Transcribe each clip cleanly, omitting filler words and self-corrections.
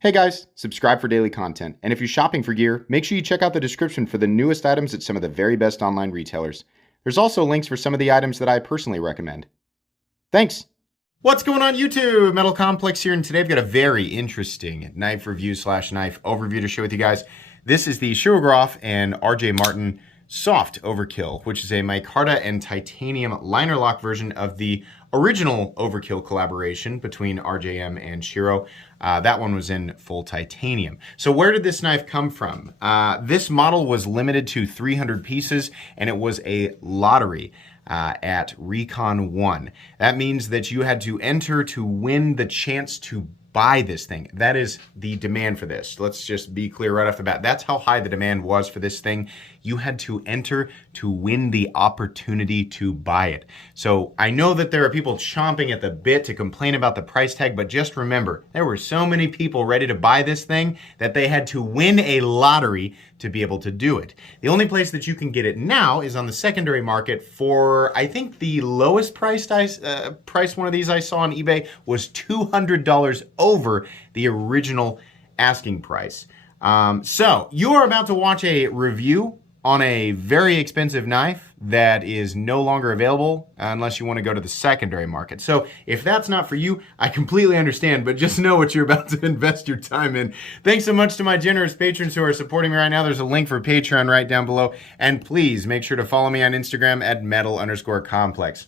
Hey guys, subscribe for daily content, and if you're shopping for gear, make sure you check out the description for the newest items at some of the very best online retailers. There's also links for some of the items that I personally recommend. Thanks! What's going on YouTube? Metal Complex here, and today I've got a very interesting knife review / knife overview to share with you guys. This is the Shirogorov and RJ Martin Soft Overkill, which is a micarta and titanium liner lock version of the original Overkill collaboration between RJM and Shiro. That one was in full titanium. So where did this knife come from? This model was limited to 300 pieces, and it was a lottery at Recon 1. That means that you had to enter to win the chance to buy this thing. That is the demand for this. Let's just be clear right off the bat. That's how high the demand was for this thing. You had to enter to win the opportunity to buy it. So I know that there are people chomping at the bit to complain about the price tag, but just remember, there were so many people ready to buy this thing that they had to win a lottery to be able to do it. The only place that you can get it now is on the secondary market for, I think the lowest price one of these I saw on eBay was $200 over the original asking price. So you are about to watch a review on a very expensive knife that is no longer available unless you want to go to the secondary market. So if that's not for you, I completely understand, but just know what you're about to invest your time in. Thanks so much to my generous patrons who are supporting me right now. There's a link for Patreon right down below. And please make sure to follow me on Instagram at metal_complex.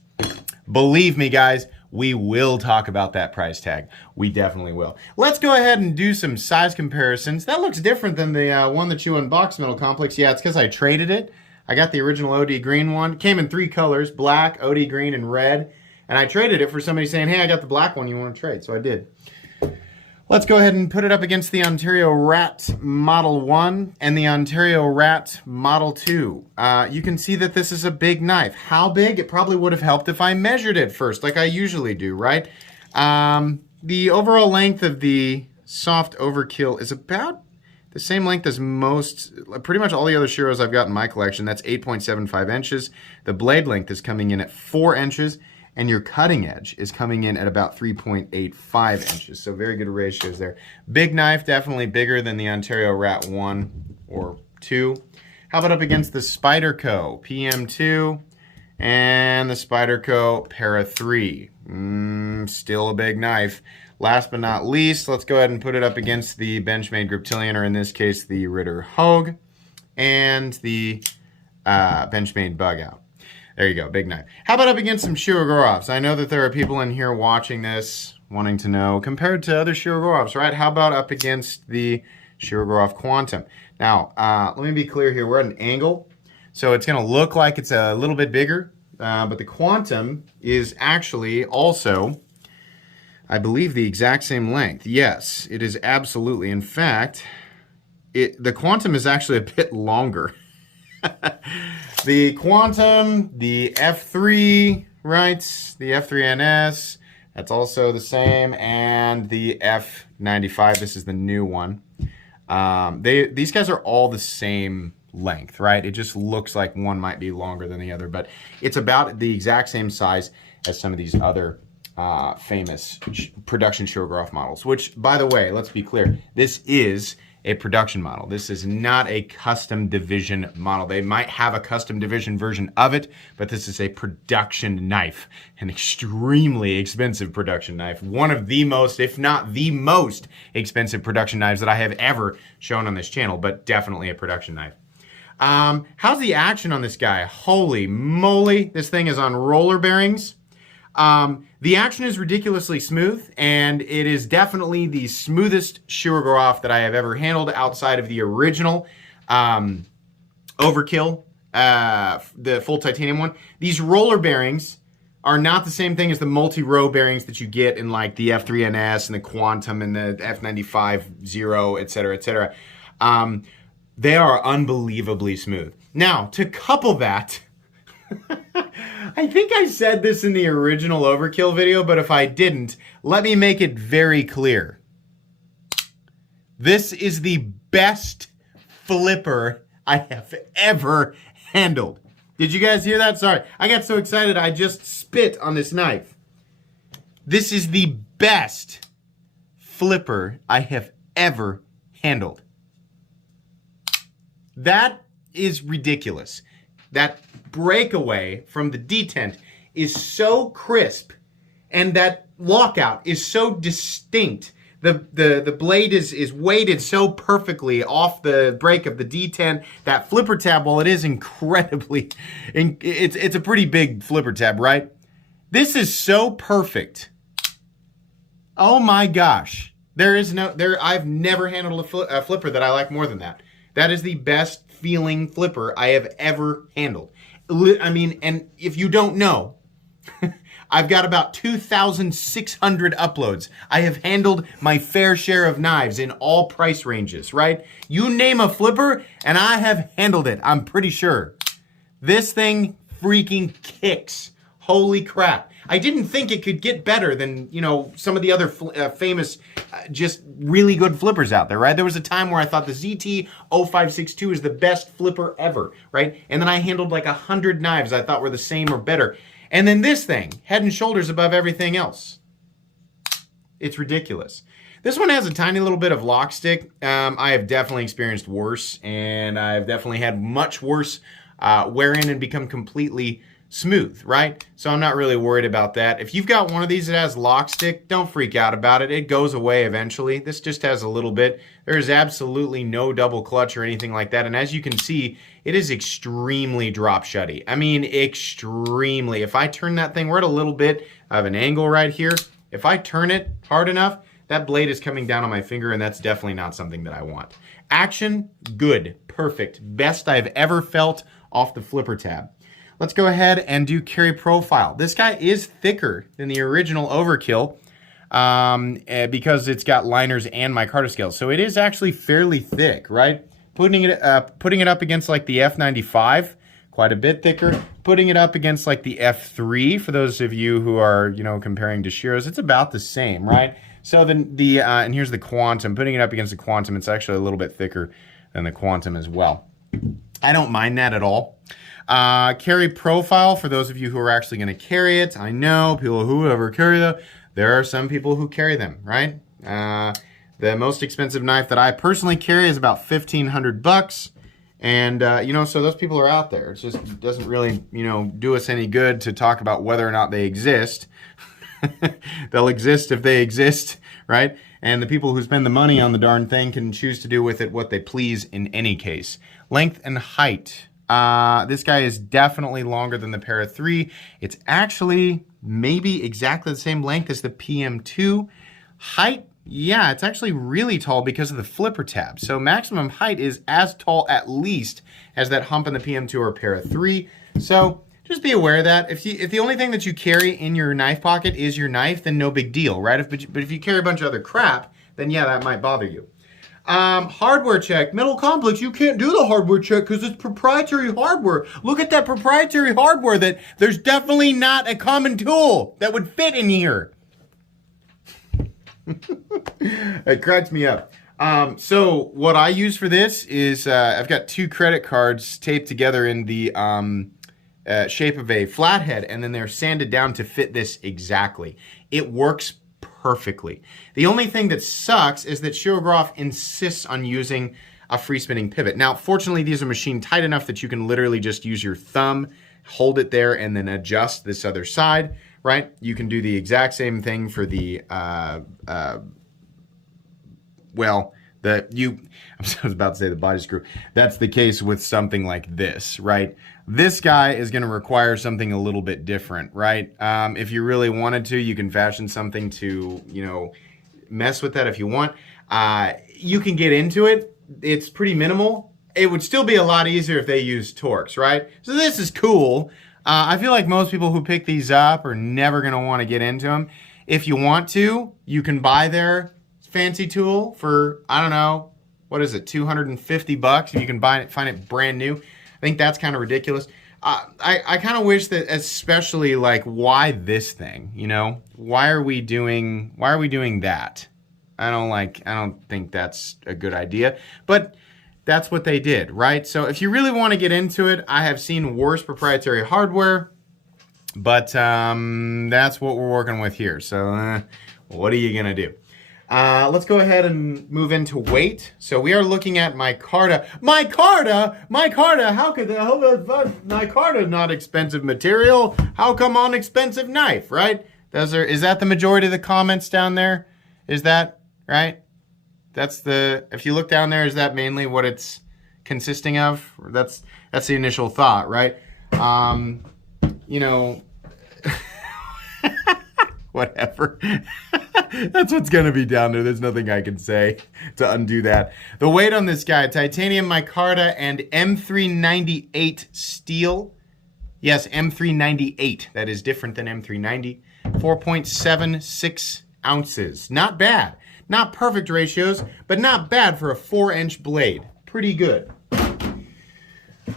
Believe me, guys, we will talk about that price tag. We definitely will. Let's go ahead and do some size comparisons. That looks different than the one that you unboxed, Metal Complex. Yeah, it's because I traded it. I got the original OD green one. It came in 3 colors, black, OD green, and red. And I traded it for somebody saying, hey, I got the black one, you want to trade? So I did. Let's go ahead and put it up against the Ontario Rat Model 1 and the Ontario Rat Model 2. You can see that this is a big knife. How big? It probably would have helped if I measured it first, like I usually do, right? The overall length of the Soft Overkill is about the same length as pretty much all the other Shiros I've got in my collection. That's 8.75 inches. The blade length is coming in at 4 inches. And your cutting edge is coming in at about 3.85 inches. So very good ratios there. Big knife, definitely bigger than the Ontario Rat 1 or 2. How about up against the Spyderco PM2 and the Spyderco Para 3? Still a big knife. Last but not least, let's go ahead and put it up against the Benchmade Griptilian, or in this case, the Ritter Hogue, and the Benchmade Bug Out. There you go, big knife. How about up against some Shirogorovs? I know that there are people in here watching this wanting to know, compared to other Shirogorovs, right? How about up against the Shirogorov Quantum? Now, let me be clear here. We're at an angle, so it's going to look like it's a little bit bigger, but the Quantum is actually also, I believe, the exact same length. Yes, it is absolutely. In fact, the Quantum is actually a bit longer. The Quantum, the F3, right? The F3NS, that's also the same, and the F95, this is the new one. These guys are all the same length, right? It just looks like one might be longer than the other, but it's about the exact same size as some of these other famous production Shirogorov models, which, by the way, let's be clear, this is a production model. This is not a custom division model. They might have a custom division version of it, but this is a production knife, an extremely expensive production knife. One of the most, if not the most expensive production knives that I have ever shown on this channel, but definitely a production knife. How's the action on this guy? Holy moly, this thing is on roller bearings. The action is ridiculously smooth, and it is definitely the smoothest Shirogorov that I have ever handled outside of the original Overkill, the full titanium one. These roller bearings are not the same thing as the multi-row bearings that you get in like the F3NS and the Quantum and the F95 Zero, etc., etc. They are unbelievably smooth. Now, to couple that... I think I said this in the original Overkill video, but if I didn't, let me make it very clear. This is the best flipper I have ever handled. Did you guys hear that? Sorry, I got so excited I just spit on this knife. This is the best flipper I have ever handled. That is ridiculous. That breakaway from the detent is so crisp, and that lockout is so distinct. The blade is weighted so perfectly off the break of the detent. That flipper tab, while it is incredibly, it's a pretty big flipper tab, right? This is so perfect. Oh my gosh. I've never handled a flipper that I like more than that. That is the best feeling flipper I have ever handled. I mean, and if you don't know, I've got about 2,600 uploads. I have handled my fair share of knives in all price ranges, right? You name a flipper, and I have handled it, I'm pretty sure. This thing freaking kicks. Holy crap. I didn't think it could get better than, some of the other famous, just really good flippers out there, right? There was a time where I thought the ZT-0562 is the best flipper ever, right? And then I handled like 100 knives I thought were the same or better. And then this thing, head and shoulders above everything else. It's ridiculous. This one has a tiny little bit of lock stick. I have definitely experienced worse, and I've definitely had much worse wear in and become completely smooth, right? So I'm not really worried about that. If you've got one of these that has lock stick, don't freak out about it. It goes away eventually. This just has a little bit. There is absolutely no double clutch or anything like that. And as you can see, it is extremely drop shutty. I mean, extremely. If I turn that thing, we're at a little bit of an angle right here. If I turn it hard enough, that blade is coming down on my finger, and that's definitely not something that I want. Action, good, perfect. Best I've ever felt off the flipper tab. Let's go ahead and do carry profile. This guy is thicker than the original Overkill because it's got liners and micarta scales. So it is actually fairly thick, right? Putting it up against like the F95, quite a bit thicker. Putting it up against like the F3, for those of you who are, comparing to Shiro's, it's about the same, right? So then and here's the Quantum. Putting it up against the Quantum, it's actually a little bit thicker than the Quantum as well. I don't mind that at all. Carry profile, for those of you who are actually going to carry it. I know people who ever carry them. There are some people who carry them, right? The most expensive knife that I personally carry is about $1,500. And, so those people are out there. It just doesn't really, do us any good to talk about whether or not they exist. They'll exist if they exist, right? And the people who spend the money on the darn thing can choose to do with it what they please in any case. Length and height. This guy is definitely longer than the Para 3. It's actually maybe exactly the same length as the PM2. Height, yeah, it's actually really tall because of the flipper tab. So maximum height is as tall at least as that hump in the PM2 or Para 3. So just be aware of that. If the only thing that you carry in your knife pocket is your knife, then no big deal, right? But if you carry a bunch of other crap, then yeah, that might bother you. Hardware check. Metal Complex, you can't do the hardware check because it's proprietary hardware. Look at that proprietary hardware that there's definitely not a common tool that would fit in here. It cracks me up. So what I use for this is I've got 2 credit cards taped together in the shape of a flathead, and then they're sanded down to fit this exactly. It works perfectly. The only thing that sucks is that Shirogorov insists on using a free spinning pivot. Now, fortunately, these are machined tight enough that you can literally just use your thumb, hold it there, and then adjust this other side, right? You can do the exact same thing for the, I was about to say the body screw. That's the case with something like this, right? This guy is going to require something a little bit different, right? If you really wanted to, you can fashion something to, mess with that if you want. You can get into it. It's pretty minimal. It would still be a lot easier if they used Torx, right? So this is cool. I feel like most people who pick these up are never going to want to get into them. If you want to, you can buy their fancy tool for, I don't know, what is it, $250 if you can find it brand new. I think that's kind of ridiculous. I kind of wish that, especially like, why this thing, why are we doing that? I don't think that's a good idea, but that's what they did, right? So if you really want to get into it, I have seen worse proprietary hardware, but that's what we're working with here. So what are you gonna do? Let's go ahead and move into weight. So we are looking at micarta. Micarta! How could the hell micarta not expensive material? How come on expensive knife, right? Is that the majority of the comments down there? Is that, right? If you look down there, is that mainly what it's consisting of? That's the initial thought, right? You know, whatever. That's what's going to be down there. There's nothing I can say to undo that. The weight on this guy, titanium micarta and M398 steel. Yes, M398. That is different than M390. 4.76 ounces. Not bad. Not perfect ratios, but not bad for a 4-inch blade. Pretty good.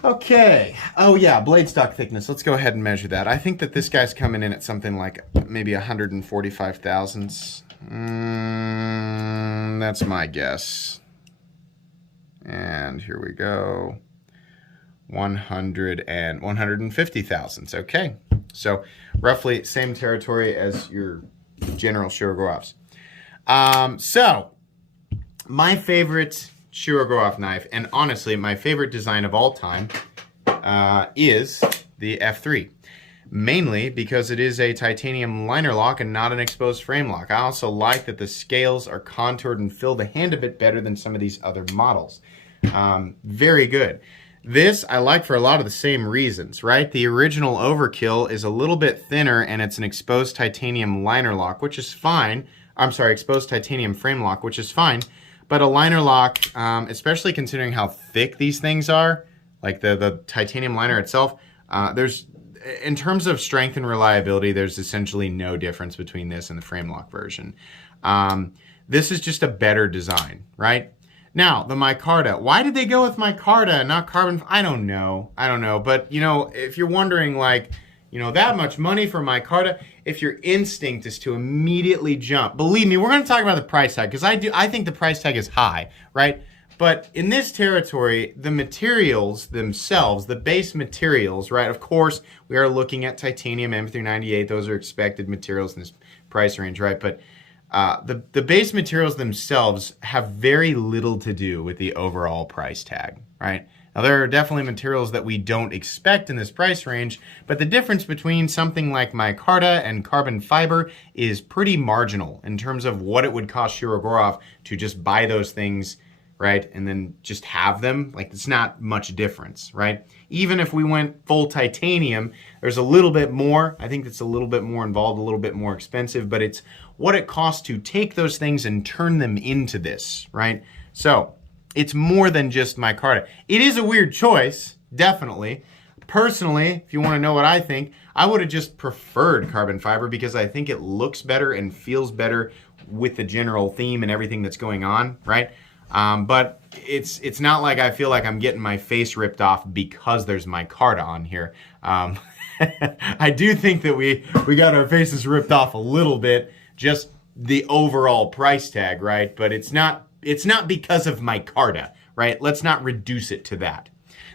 Okay. Oh yeah, blade stock thickness. Let's go ahead and measure that. I think that this guy's coming in at something like maybe 145 thousandths. That's my guess. And here we go. 150 thousandths. Okay. So roughly same territory as your general Shirogorovs. So my favorite Shirogorov knife, and honestly my favorite design of all time, is the F3. Mainly because it is a titanium liner lock and not an exposed frame lock. I also like that the scales are contoured and fill the hand a bit better than some of these other models. Very good. This I like for a lot of the same reasons, right? The original Overkill is a little bit thinner and it's an exposed titanium liner lock, which is fine. I'm sorry, exposed titanium frame lock, which is fine. But a liner lock, especially considering how thick these things are, like the titanium liner itself, in terms of strength and reliability, there's essentially no difference between this and the frame lock version. This is just a better design, right? Now, the micarta. Why did they go with micarta and not carbon? I don't know. But, you know, if you're wondering, like, you know, that much money for micarta, if your instinct is to immediately jump, believe me, we're going to talk about the price tag, because I think the price tag is high, right? But in this territory, the materials themselves, the base materials, right? Of course, we are looking at titanium M398. Those are expected materials in this price range, right? But the base materials themselves have very little to do with the overall price tag, right? Now, there are definitely materials that we don't expect in this price range, but the difference between something like micarta and carbon fiber is pretty marginal in terms of what it would cost Shirogorov to just buy those things, right, and then just have them. Like, it's not much difference, right? Even if we went full titanium, there's a little bit more. I think it's a little bit more involved, a little bit more expensive, but it's what it costs to take those things and turn them into this, right? So it's more than just micarta. It is a weird choice, definitely. Personally, if you want to know what I think, I would have just preferred carbon fiber because I think it looks better and feels better with the general theme and everything that's going on, right? But it's not like I feel like I'm getting my face ripped off because there's micarta on here. I do think that we got our faces ripped off a little bit, just the overall price tag, right? But it's not because of micarta, right? Let's not reduce it to that.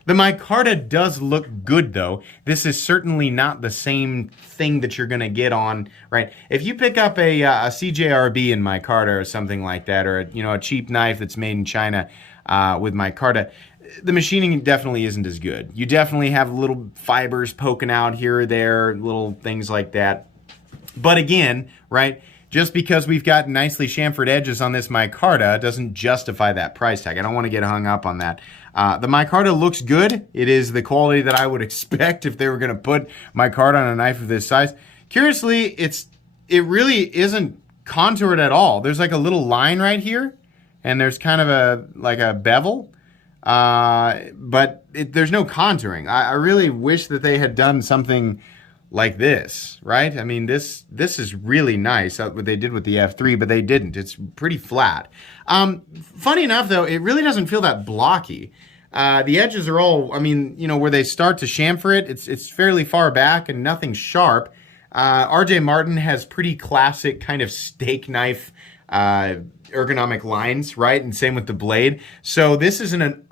The micarta does look good, though. This is certainly not the same thing that you're going to get on, right? If you pick up a CJRB in micarta or something like that, or a cheap knife that's made in China with micarta, the machining definitely isn't as good. You definitely have little fibers poking out here or there, little things like that. But again, right, just because we've got nicely chamfered edges on this micarta doesn't justify that price tag. I don't want to get hung up on that. The micarta looks good. It is the quality that I would expect if they were going to put micarta on a knife of this size. Curiously, it really isn't contoured at all. There's like a little line right here, and there's kind of a bevel, but there's no contouring. I really wish that they had done something like this, right? I mean, this is really nice, what they did with the F3, but they didn't. It's pretty flat. Funny enough, though, it really doesn't feel that blocky. The edges are all, where they start to chamfer it, it's fairly far back and nothing sharp. RJ Martin has pretty classic kind of steak knife ergonomic lines, right? And same with the blade. So this isn't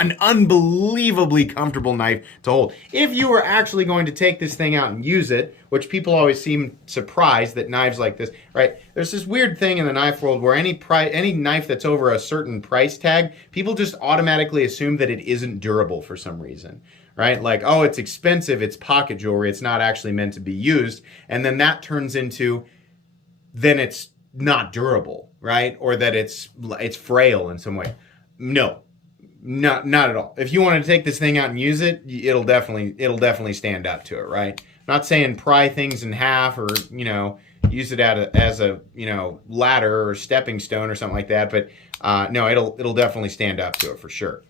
an unbelievably comfortable knife to hold. If you were actually going to take this thing out and use it, which people always seem surprised that knives like this, right? There's this weird thing in the knife world where any knife that's over a certain price tag, people just automatically assume that it isn't durable for some reason, right? Like, oh, it's expensive, it's pocket jewelry, it's not actually meant to be used, and then that turns into, then it's not durable, right? Or that it's frail in some way. No. Not at all. If you want to take this thing out and use it, it'll definitely stand up to it, right? Not saying pry things in half or, use it as a ladder or stepping stone or something like that, but no, it'll definitely stand up to it for sure.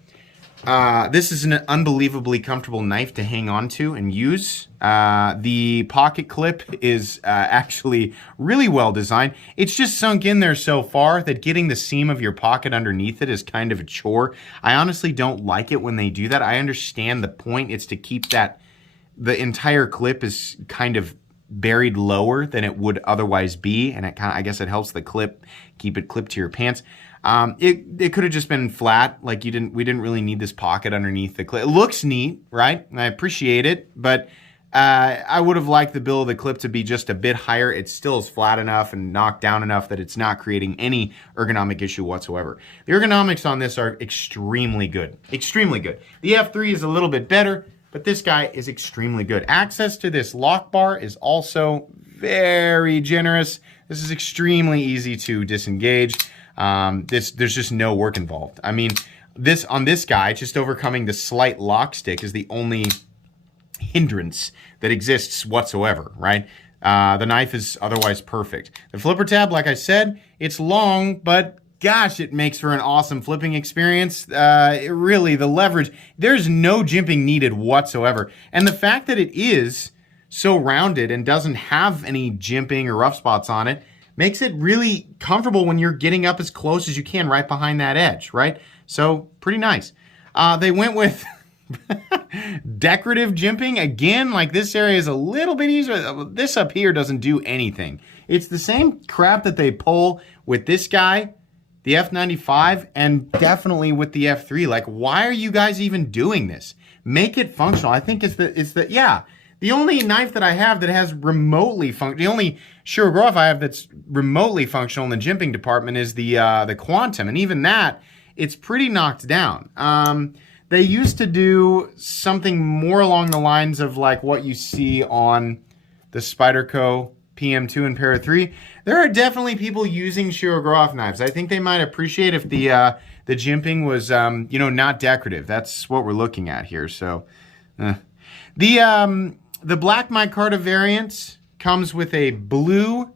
This is an unbelievably comfortable knife to hang on to and use. The pocket clip is actually really well designed. It's just sunk in there so far that getting the seam of your pocket underneath it is kind of a chore. I honestly don't like it when they do that. I understand the point. It's to keep the entire clip is kind of buried lower than it would otherwise be, and I guess it helps the clip keep it clipped to your pants. It could have just been flat, like we didn't really need this pocket underneath the clip. It looks neat, right? I appreciate it, but I would have liked the bill of the clip to be just a bit higher. It still is flat enough and knocked down enough that it's not creating any ergonomic issue whatsoever. The ergonomics on this are extremely good, extremely good. The F3 is a little bit better, but this guy is extremely good. Access to this lock bar is also very generous. This is extremely easy to disengage. There's just no work involved. I mean, on this guy, just overcoming the slight lock stick is the only hindrance that exists whatsoever, right? The knife is otherwise perfect. The flipper tab, like I said, it's long, but gosh, it makes for an awesome flipping experience. Really, the leverage, there's no jimping needed whatsoever. And the fact that it is so rounded and doesn't have any jimping or rough spots on it makes it really comfortable when you're getting up as close as you can right behind that edge, right? So, pretty nice. They went with decorative jimping. Again, like this area is a little bit easier. This up here doesn't do anything. It's the same crap that they pull with this guy, the F95, and definitely with the F3. Like, why are you guys even doing this? Make it functional. I think the only knife that I have that has remotely the only Shirogorov I have that's remotely functional in the jimping department is the Quantum, and even that, it's pretty knocked down. They used to do something more along the lines of like what you see on the Spyderco PM2 and Para 3. There are definitely people using Shirogorov knives. I think they might appreciate if the jimping was not decorative. That's what we're looking at here. So the black micarta variant comes with a blue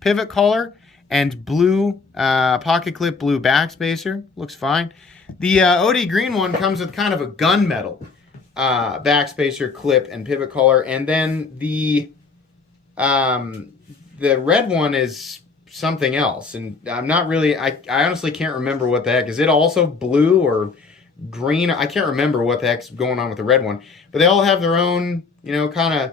pivot collar and blue pocket clip, blue backspacer. Looks fine. The OD green one comes with kind of a gunmetal backspacer clip and pivot collar, and then the red one is something else, and I'm not really, I honestly can't remember what the heck. Is it also blue or green? I can't remember what the heck's going on with the red one, but they all have their own, kind of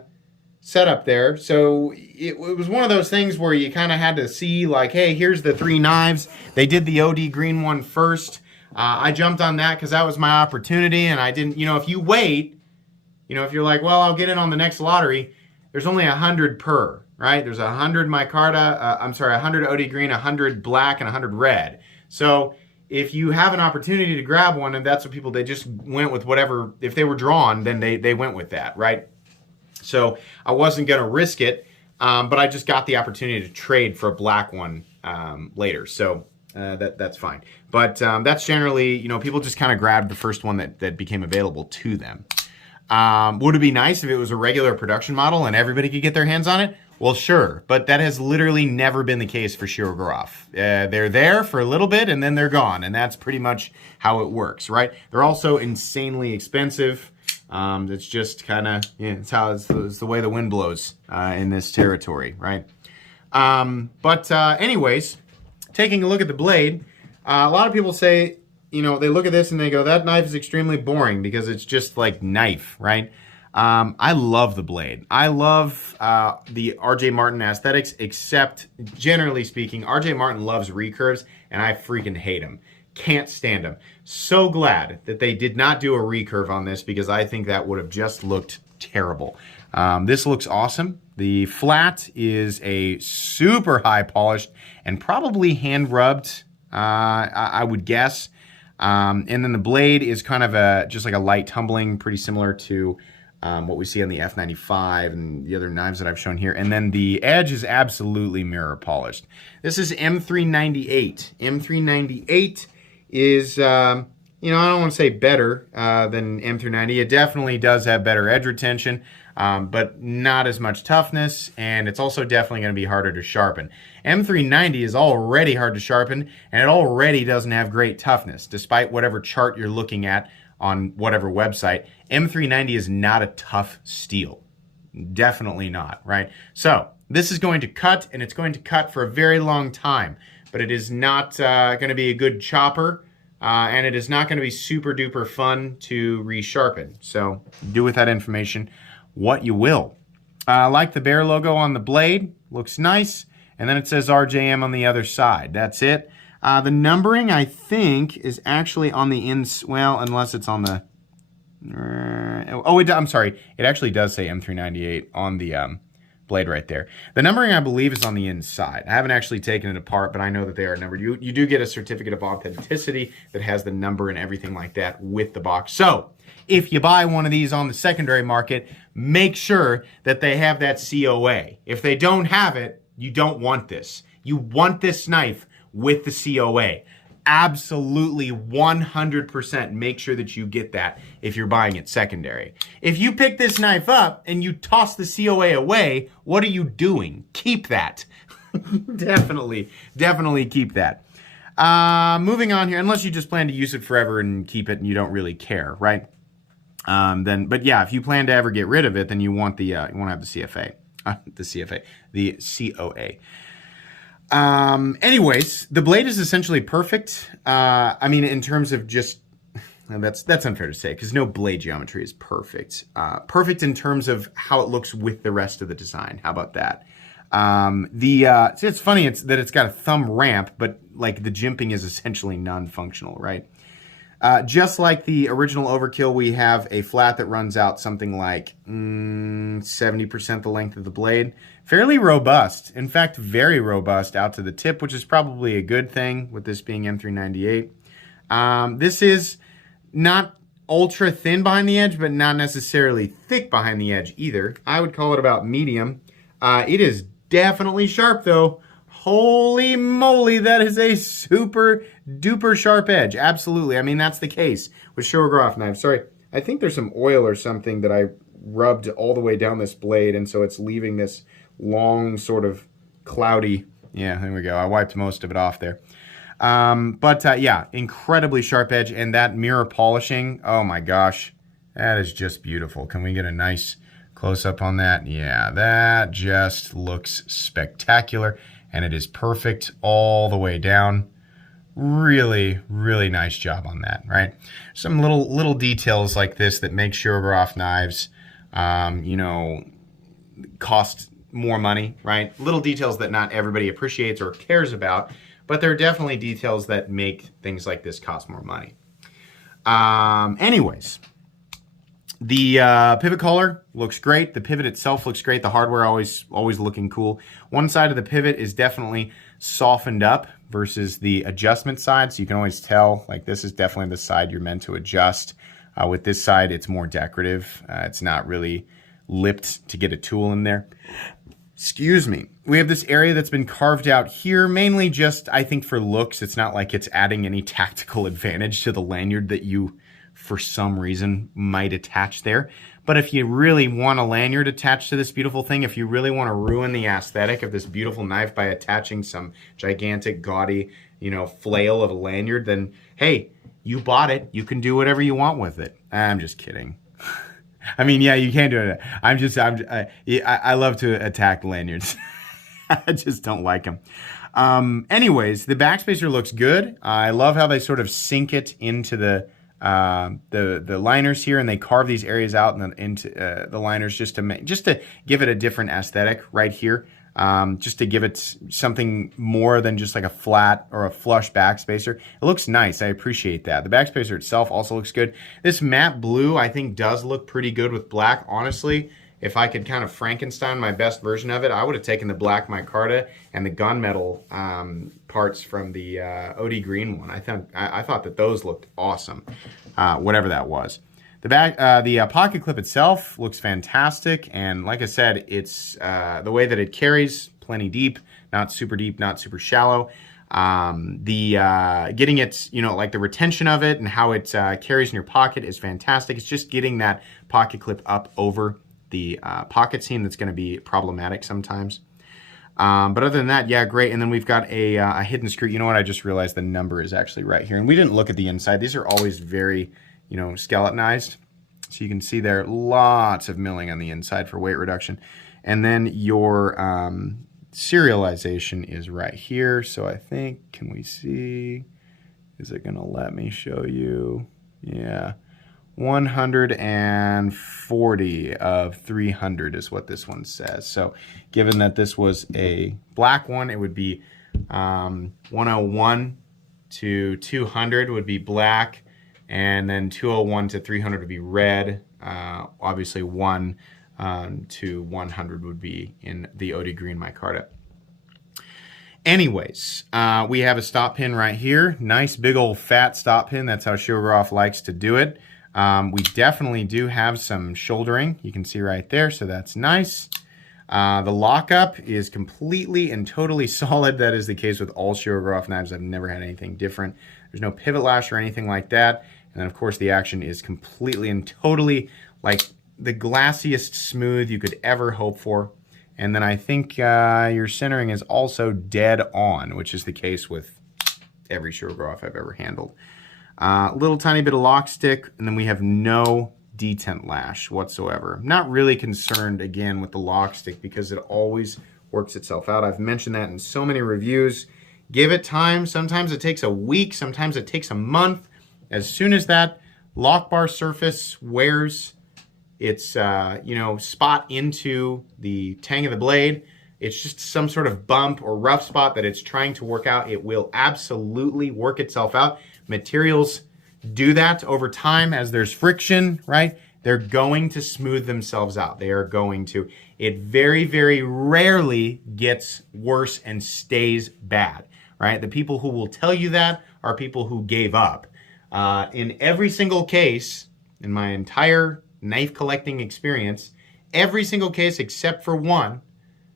setup there. So it was one of those things where you kind of had to see like, hey, here's the three knives. They did the OD green one first. I jumped on that because that was my opportunity, and I didn't, if you wait, if you're like, well, I'll get in on the next lottery, there's only 100 per, right? There's 100 micarta, 100 OD green, 100 black, and 100 red. So if you have an opportunity to grab one, and that's what people, they just went with whatever, if they were drawn, then they went with that, right? So I wasn't going to risk it, but I just got the opportunity to trade for a black one later. So that's fine. But that's generally, people just kind of grabbed the first one that became available to them. Would it be nice if it was a regular production model and everybody could get their hands on it? Well, sure, but that has literally never been the case for Shirogorov. They're there for a little bit and then they're gone, and that's pretty much how it works, right? They're also insanely expensive. It's just kind of, it's the way the wind blows in this territory, right? Anyways, taking a look at the blade, a lot of people say, they look at this and they go, that knife is extremely boring because it's just like knife, right? I love the blade. I love the RJ Martin aesthetics, except generally speaking, RJ Martin loves recurves, and I freaking hate them. Can't stand them. So glad that they did not do a recurve on this, because I think that would have just looked terrible. This looks awesome. The flat is a super high polished and probably hand rubbed, I would guess. And then the blade is kind of just like a light tumbling, pretty similar to what we see on the F95 and the other knives that I've shown here. And then the edge is absolutely mirror polished. This is M398. M398 is, I don't want to say better than M390. It definitely does have better edge retention, but not as much toughness, and it's also definitely going to be harder to sharpen. M390 is already hard to sharpen, and it already doesn't have great toughness, despite whatever chart you're looking at on whatever website. M390 is not a tough steel. Definitely not, right? So this is going to cut, and it's going to cut for a very long time, but it is not going to be a good chopper, and it is not going to be super duper fun to resharpen. So do with that information what you will. I like the bear logo on the blade, looks nice, and then it says RJM on the other side. That's it. The numbering, I think, is actually on the well, unless it's on the, I'm sorry, it actually does say M398 on the blade right there. The numbering, I believe, is on the inside. I haven't actually taken it apart, but I know that they are numbered. You do get a certificate of authenticity that has the number and everything like that with the box. So if you buy one of these on the secondary market, make sure that they have that COA. If they don't have it, you don't want this. You want this knife with the COA. Absolutely 100% make sure that you get that if you're buying it secondary. If you pick this knife up and you toss the COA away, what are you doing? Keep that. Definitely keep that. Moving on here, unless you just plan to use it forever and keep it and you don't really care, right? But yeah, if you plan to ever get rid of it, then you want the you want to have the COA. Anyways, the blade is essentially perfect. I mean, in terms of just, that's unfair to say, because no blade geometry is perfect. Perfect in terms of how it looks with the rest of the design. How about that? See, it's funny that it's got a thumb ramp, but like the jimping is essentially non-functional, right? Just like the original Overkill, we have a flat that runs out something like 70% the length of the blade. Fairly robust. In fact, very robust out to the tip, which is probably a good thing with this being M398. This is not ultra thin behind the edge, but not necessarily thick behind the edge either. I would call it about medium. It is definitely sharp though. Holy moly, that is a super duper sharp edge. Absolutely. I mean, that's the case with Shirogorov knives. Sorry, I think there's some oil or something that I rubbed all the way down this blade, and so it's leaving this long sort of cloudy, yeah, there we go. I wiped most of it off there. Yeah, incredibly sharp edge, and that mirror polishing, oh my gosh, that is just beautiful. Can we get a nice close-up on that? Yeah, that just looks spectacular. And it is perfect all the way down. Really, really nice job on that, right? Some little details like this that make Shirogorov knives, cost more money, right? Little details that not everybody appreciates or cares about, but they're definitely details that make things like this cost more money. Anyways. The pivot collar looks great. The pivot itself looks great. The hardware always looking cool. One side of the pivot is definitely softened up versus the adjustment side, so you can always tell, like, this is definitely the side you're meant to adjust. With this side, it's more decorative. It's not really lipped to get a tool in there. Excuse me. We have this area that's been carved out here, mainly just, I think, for looks. It's not like it's adding any tactical advantage to the lanyard that you, for some reason, might attach there. But if you really want a lanyard attached to this beautiful thing, if you really want to ruin the aesthetic of this beautiful knife by attaching some gigantic, gaudy, flail of a lanyard, then hey, you bought it. You can do whatever you want with it. I'm just kidding. I mean, yeah, you can do it. I love to attack lanyards. I just don't like them. Anyways, the backspacer looks good. I love how they sort of sink it into the liners here, and they carve these areas out into the liners just to give it a different aesthetic right here. just to give it something more than just like a flat or a flush backspacer. It looks nice. I appreciate that. The backspacer itself also looks good. This matte blue, I think, does look pretty good with black. Honestly, if I could kind of Frankenstein my best version of it, I would have taken the black micarta and the gunmetal parts from the OD green one. I thought that those looked awesome, whatever that was. The pocket clip itself looks fantastic, and like I said, it's the way that it carries, plenty deep, not super shallow. Getting it, like the retention of it and how it carries in your pocket is fantastic. It's just getting that pocket clip up over the pocket seam that's going to be problematic sometimes. But other than that, yeah, great. And then we've got a hidden screw. You know what? I just realized the number is actually right here, and we didn't look at the inside. These are always very skeletonized. So you can see there lots of milling on the inside for weight reduction. And then your serialization is right here. So I think, can we see, is it gonna let me show you? Yeah, 140 of 300 is what this one says. So given that this was a black one, it would be 101 to 200 would be black, and then 201 to 300 would be red. Obviously 1 to 100 would be in the OD green micarta. Anyways, we have a stop pin right here. Nice big old fat stop pin. That's how Shirogorov likes to do it. We definitely do have some shouldering. You can see right there, so that's nice. The lockup is completely and totally solid. That is the case with all Shirogorov knives. I've never had anything different. There's no pivot lash or anything like that. And then, of course, the action is completely and totally like the glassiest smooth you could ever hope for. And then I think your centering is also dead on, which is the case with every Shirogorov I've ever handled. Little tiny bit of lock stick, and then we have no detent lash whatsoever. I'm not really concerned, again, with the lock stick because it always works itself out. I've mentioned that in so many reviews. Give it time. Sometimes it takes a week. Sometimes it takes a month. As soon as that lock bar surface wears its spot into the tang of the blade, it's just some sort of bump or rough spot that it's trying to work out. It will absolutely work itself out. Materials do that over time as there's friction, right? They're going to smooth themselves out. They are going to. It very, very rarely gets worse and stays bad, right? The people who will tell you that are people who gave up. In every single case, in my entire knife collecting experience, every single case except for one,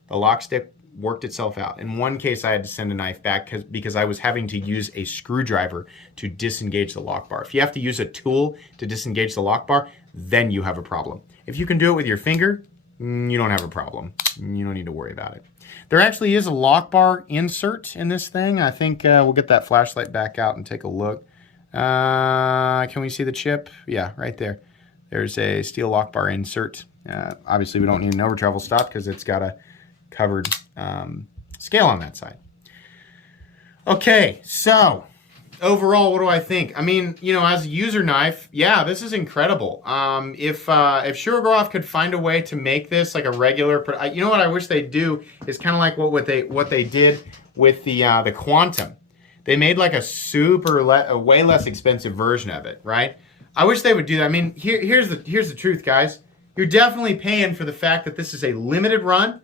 the lock stick worked itself out. In one case, I had to send a knife back because I was having to use a screwdriver to disengage the lock bar. If you have to use a tool to disengage the lock bar, then you have a problem. If you can do it with your finger, you don't have a problem. You don't need to worry about it. There actually is a lock bar insert in this thing. I think we'll get that flashlight back out and take a look. Can we see the chip? Yeah, right there. There's a steel lock bar insert. Obviously, we don't need an over travel stop because it's got a covered scale on that side. Okay, so overall, what do I think? I mean, as a user knife, yeah, this is incredible. If Shirogorov could find a way to make this like a regular, you know what I wish they'd do is kind of like what they did with the Quantum. They made like a way less expensive version of it, right? I wish they would do that. I mean, here's the truth, guys. You're definitely paying for the fact that this is a limited run.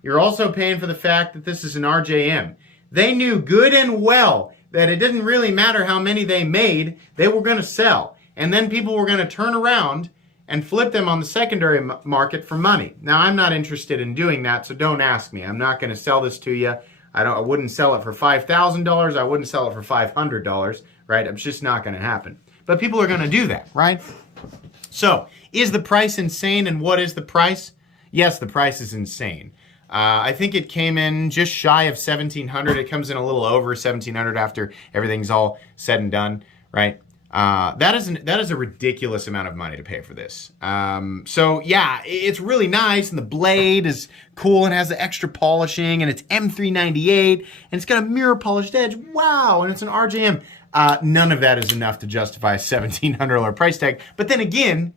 You're also paying for the fact that this is an RJM. They knew good and well that it didn't really matter how many they made, they were going to sell. And then people were going to turn around and flip them on the secondary market for money. Now, I'm not interested in doing that, so don't ask me. I'm not going to sell this to you. I wouldn't sell it for $5,000. I wouldn't sell it for $500, right? It's just not going to happen. But people are going to do that, right? So, is the price insane, and what is the price? Yes, the price is insane. I think it came in just shy of $1,700. It comes in a little over $1,700 after everything's all said and done, right? That is a ridiculous amount of money to pay for this. So yeah, it's really nice, and the blade is cool and has the extra polishing, and it's M398, and it's got a mirror polished edge. Wow, and it's an RJM. None of that is enough to justify a $1,700 price tag. But then again,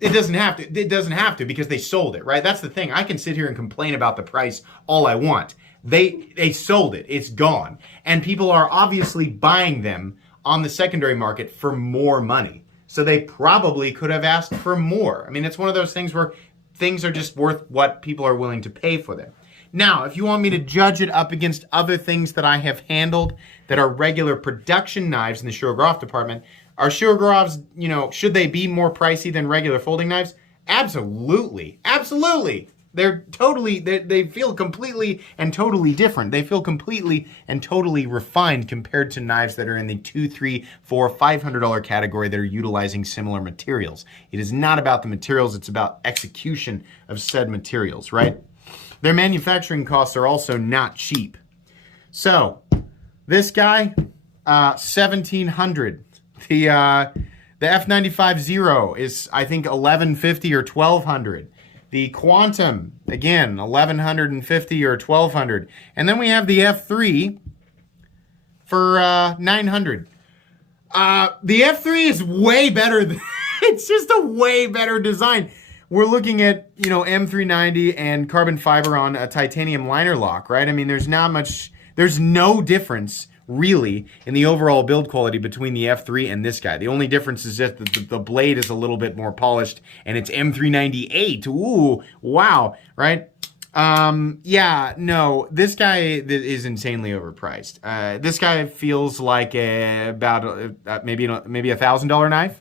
It doesn't have to. It doesn't have to because they sold it, right? That's the thing. I can sit here and complain about the price all I want. They sold it. It's gone. And people are obviously buying them on the secondary market for more money. So they probably could have asked for more. I mean, it's one of those things where things are just worth what people are willing to pay for them. Now, if you want me to judge it up against other things that I have handled that are regular production knives in the Shirogorov department, are Shirogorovs, you know, should they be more pricey than regular folding knives? Absolutely. Absolutely. They're totally, they feel completely and totally different. They feel completely and totally refined compared to knives that are in the $200, $300, $400, $500 category that are utilizing similar materials. It is not about the materials, it's about execution of said materials, right? Their manufacturing costs are also not cheap. So, this guy, $1,700. The F95 Zero is, I think, $1,150 or $1,200. The Quantum, again, $1,150 or $1,200. And then we have the F3 for $900. The F3 is way better. It's just a way better design. We're looking at, you know, M390 and carbon fiber on a titanium liner lock, right? I mean, there's no difference really in the overall build quality between the F3 and this guy. The only difference is just that the blade is a little bit more polished and it's M398. Ooh, wow, right? Yeah, no, this guy is insanely overpriced. This guy feels like about maybe a $1,000 knife.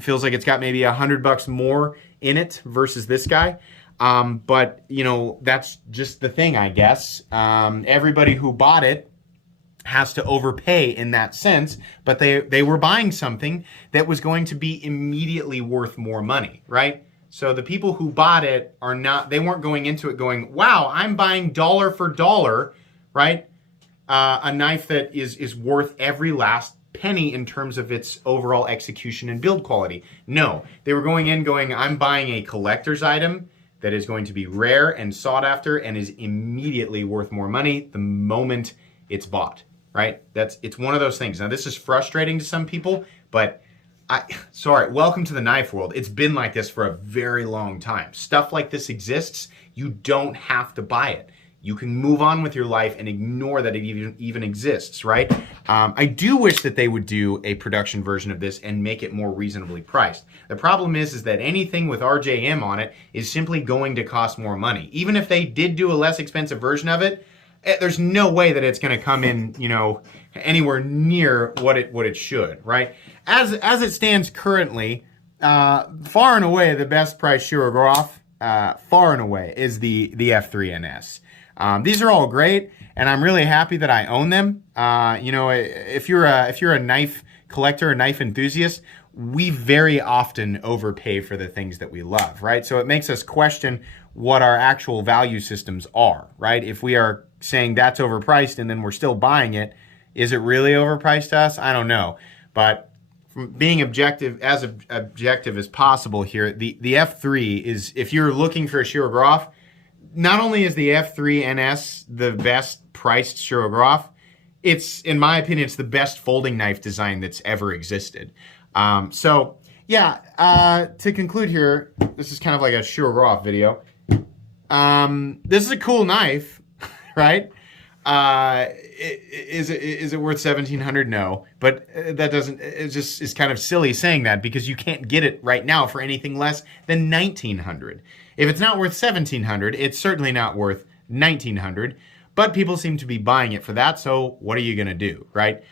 Feels like it's got maybe $100 more in it versus this guy. But, you know, that's just the thing, I guess. Everybody who bought it has to overpay in that sense, but they were buying something that was going to be immediately worth more money, right? So the people who bought it they weren't going into it going, wow, I'm buying dollar for dollar, right? A knife that is worth every last penny in terms of its overall execution and build quality. No, they were going in going, I'm buying a collector's item that is going to be rare and sought after and is immediately worth more money the moment it's bought, right? It's one of those things. Now, this is frustrating to some people, but sorry, welcome to the knife world. It's been like this for a very long time. Stuff like this exists. You don't have to buy it. You can move on with your life and ignore that it even exists, right? I do wish that they would do a production version of this and make it more reasonably priced. The problem is that anything with RJM on it is simply going to cost more money. Even if they did do a less expensive version of it, there's no way that it's going to come in, you know, anywhere near what it should, right? As it stands currently, far and away the best price Shirogorov, far and away, is the F3NS. These are all great, and I'm really happy that I own them. You know, if you're a knife collector, a knife enthusiast, we very often overpay for the things that we love, right? So it makes us question what our actual value systems are, right? If we are saying that's overpriced and then we're still buying it, is it really overpriced to us? I don't know. But from being objective as possible here, the F3 is, if you're looking for a Shirogorov, not only is the F3NS the best priced Shirogorov, it's, in my opinion, it's the best folding knife design that's ever existed. So, yeah, to conclude here, this is kind of like a Shirogorov video. This is a cool knife, right? Is it worth $1,700? No, but that doesn't. It's kind of silly saying that because you can't get it right now for anything less than $1,900. If it's not worth $1,700, it's certainly not worth $1,900. But people seem to be buying it for that. So what are you gonna do, right?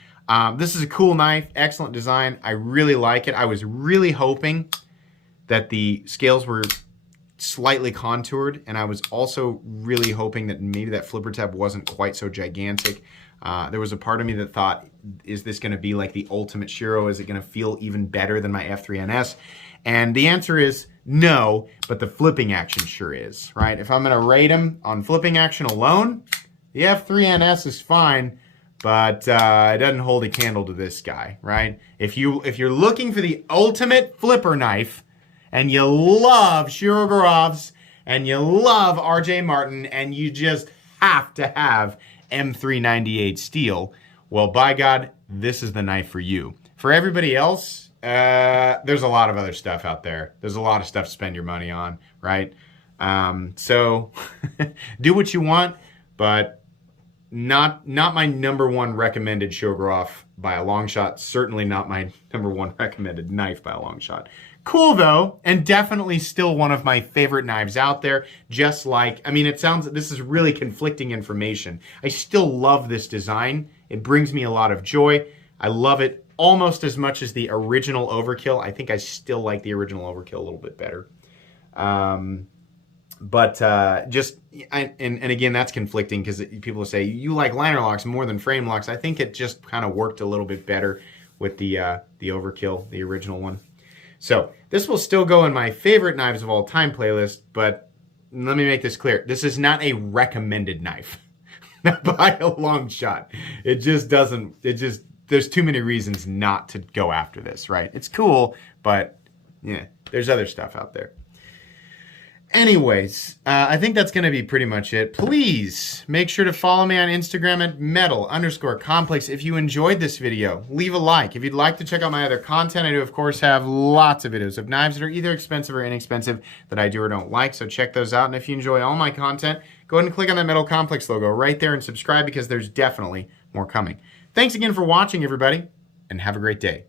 This is a cool knife, excellent design. I really like it. I was really hoping that the scales were slightly contoured, and I was also really hoping that maybe that flipper tab wasn't quite so gigantic. There was a part of me that thought, is this going to be like the ultimate Shiro? Is it going to feel even better than my F3NS? And the answer is no, but the flipping action sure is, right? If I'm going to rate them on flipping action alone, the F3NS is fine, but it doesn't hold a candle to this guy, right? If you're looking for the ultimate flipper knife, and you love Shirogorovs, and you love RJ Martin, and you just have to have M398 steel, well, by God, this is the knife for you. For everybody else, there's a lot of other stuff out there. There's a lot of stuff to spend your money on, right? So do what you want, but not my number one recommended Shirogorov by a long shot. Certainly not my number one recommended knife by a long shot. Cool though, and definitely still one of my favorite knives out there. Just like, I mean, it sounds, this is really conflicting information. I still love this design. It brings me a lot of joy. I love it almost as much as the original Overkill. I think I still like the original Overkill a little bit better. And again, that's conflicting because people say you like liner locks more than frame locks. I think it just kind of worked a little bit better with the Overkill, the original one. So this will still go in my favorite knives of all time playlist, but let me make this clear. This is not a recommended knife by a long shot. It just doesn't, there's too many reasons not to go after this, right? It's cool, but yeah, there's other stuff out there. Anyways, I think that's going to be pretty much it. Please make sure to follow me on Instagram at metal_complex. If you enjoyed this video, leave a like. If you'd like to check out my other content, I do, of course, have lots of videos of knives that are either expensive or inexpensive that I do or don't like, so check those out. And if you enjoy all my content, go ahead and click on that Metal Complex logo right there and subscribe because there's definitely more coming. Thanks again for watching, everybody, and have a great day.